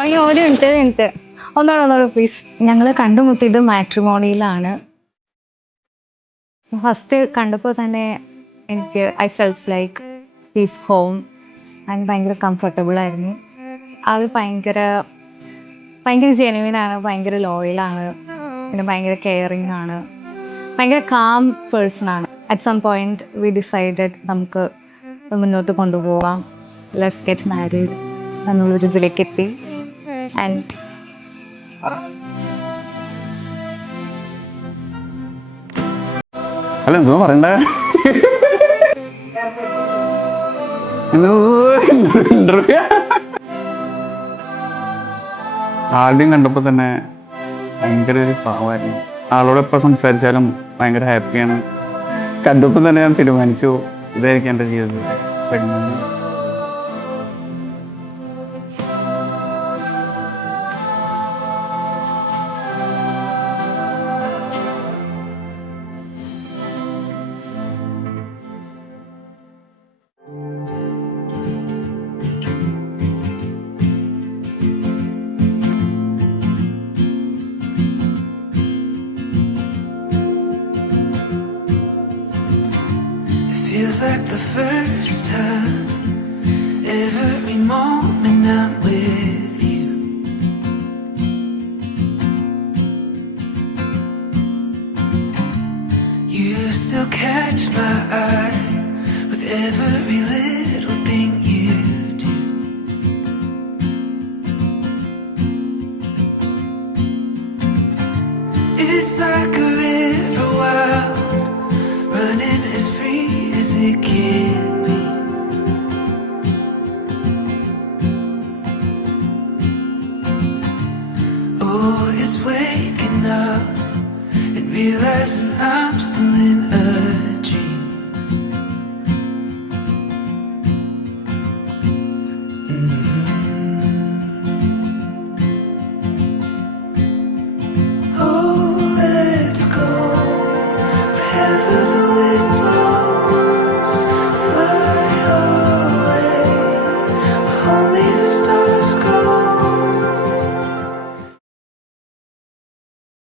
അയ്യോ ഒരു മിനിറ്റ് ഒന്നോടെ പ്ലീസ്. ഞങ്ങൾ കണ്ടുമുട്ടിയത് മാട്രിമോണിയിലാണ്. ഫസ്റ്റ് കണ്ടപ്പോൾ തന്നെ I feels like he's home and ഭയങ്കര കംഫർട്ടബിൾ ആയിരുന്നു. അത് ഭയങ്കര ജെനുവിനാണ്, ഭയങ്കര ലോയലാണ്, പിന്നെ ഭയങ്കര കെയറിങ് ആണ്, ഭയങ്കര കാം പേഴ്സൺ ആണ്. At some point we decided നമുക്ക് മുന്നോട്ട് കൊണ്ടുപോകാം, ലെറ്റ്സ് ഗെറ്റ് മാരീഡ് എന്നുള്ളൊരു ഇതിലേക്ക് എത്തി. ആൻഡ് അല്ല എന്തോ പറയണ്ടേ. ആദ്യം കണ്ടപ്പോൾ തന്നെ ഭയങ്കര ഒരു പാവമായിരുന്നു. ആളോട് എപ്പോൾ സംസാരിച്ചാലും ഭയങ്കര ഹാപ്പിയാണ്. കണ്ടപ്പോൾ തന്നെ ഞാൻ തീരുമാനിച്ചു ഇതായിരിക്കും എൻ്റെ ജീവിതത്തിൽ പെണ്ണ്. Feels like the first time, every moment I'm with you. You still catch my eye with every little thing you do. It's like a river wild, running as free as it can be. Oh, it's waking up and realizing I'm still in a